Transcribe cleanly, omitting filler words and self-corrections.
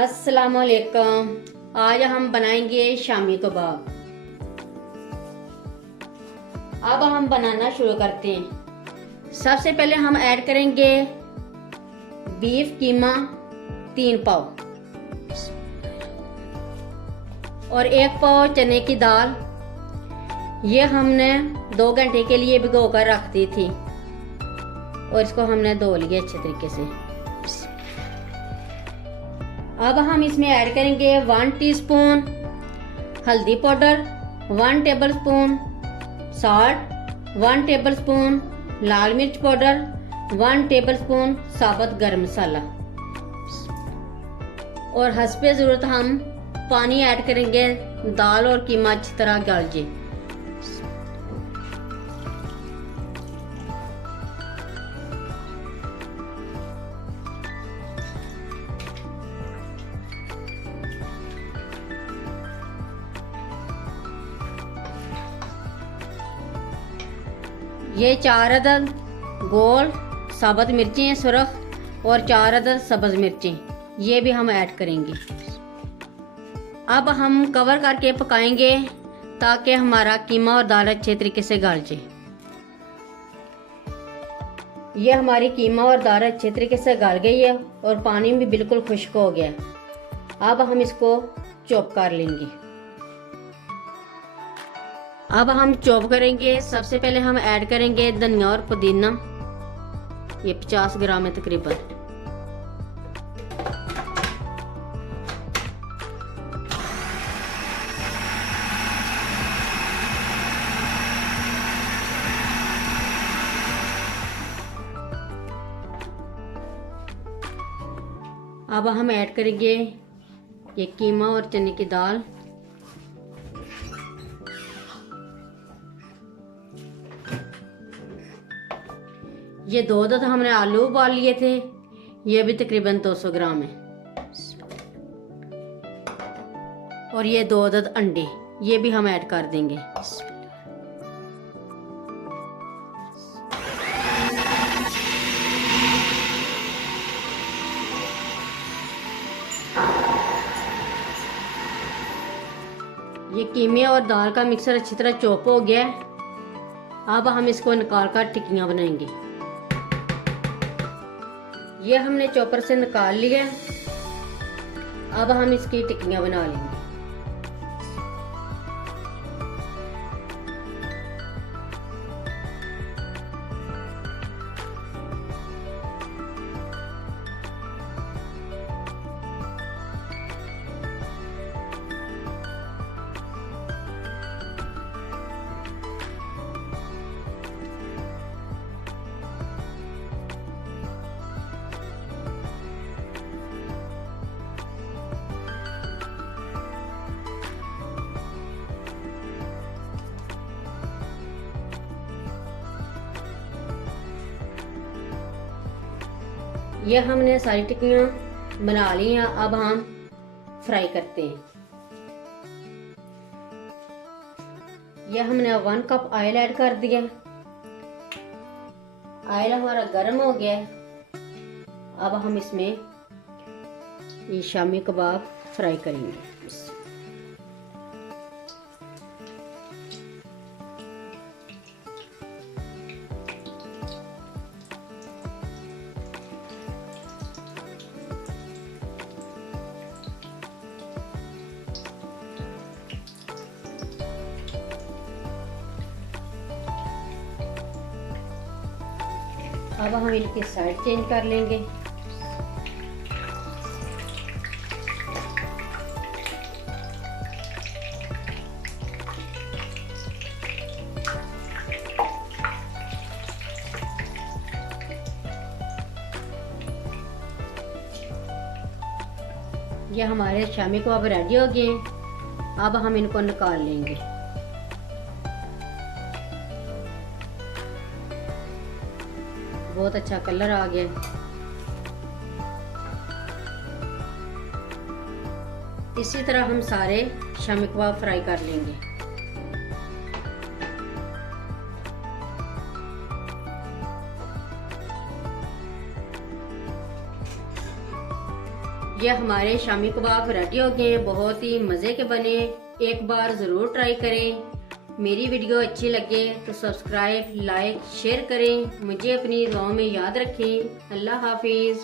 अस्सलामुअलैकुम। आज हम बनाएंगे शामी कबाब। अब हम बनाना शुरू करते हैं। सबसे पहले हम ऐड करेंगे बीफ कीमा 3 पाव और 1 पाव चने की दाल। ये हमने 2 घंटे के लिए भिगो कर रख दी थी और इसको हमने धो लिया अच्छे तरीके से। अब हम इसमें ऐड करेंगे 1 टीस्पून हल्दी पाउडर, 1 टेबलस्पून साल्ट, 1 टेबलस्पून लाल मिर्च पाउडर, 1 टेबलस्पून साबुत गरम मसाला और हस्बे ज़रूरत हम पानी ऐड करेंगे। दाल और कीमा अच्छी तरह गल जाए। ये 4 अदद गोल साबुत मिर्चें सुरख और 4 अदद सब्ज़ मिर्चें, ये भी हम ऐड करेंगे। अब हम कवर करके पकाएंगे ताकि हमारा कीमा और दाल अच्छे तरीके से गल जाए। ये हमारी कीमा और दाल अच्छे तरीके से गल गई है और पानी भी बिल्कुल खुश्क हो गया। अब हम इसको चॉप कर लेंगे। अब हम चॉप करेंगे। सबसे पहले हम ऐड करेंगे धनिया और पुदीना। ये 50 ग्राम है तकरीबन। अब हम ऐड करेंगे ये कीमा और चने की दाल। ये 2 अदद हमने आलू उबाल लिए थे, ये भी तकरीबन 200 ग्राम है। और ये 2 अदद अंडे, ये भी हम ऐड कर देंगे। ये कीमे और दाल का मिक्सर अच्छी तरह चॉप हो गया है। अब हम इसको निकाल कर टिक्कियाँ बनाएंगे। ये हमने चॉपर से निकाल लिया। अब हम इसकी टिक्कियाँ बना लेंगे। ये हमने सारी टिक्कियाँ बना ली हैं। अब हम फ्राई करते हैं। ये हमने 1 कप ऑयल ऐड कर दिया। ऑयल हमारा गर्म हो गया है। अब हम इसमें ये शामी कबाब फ्राई करेंगे। अब हम इनकी साइड चेंज कर लेंगे। ये हमारे शामी कबाब रेडी हो गए। अब हम इनको निकाल लेंगे। बहुत अच्छा कलर आ गया। इसी तरह हम सारे शामी कबाब फ्राई कर लेंगे। ये हमारे शामी कबाब रेडी हो गए हैं, बहुत ही मज़े के बने। एक बार ज़रूर ट्राई करें। मेरी वीडियो अच्छी लगे तो सब्सक्राइब, लाइक, शेयर करें। मुझे अपनी दुआओं में याद रखें। अल्लाह हाफिज़।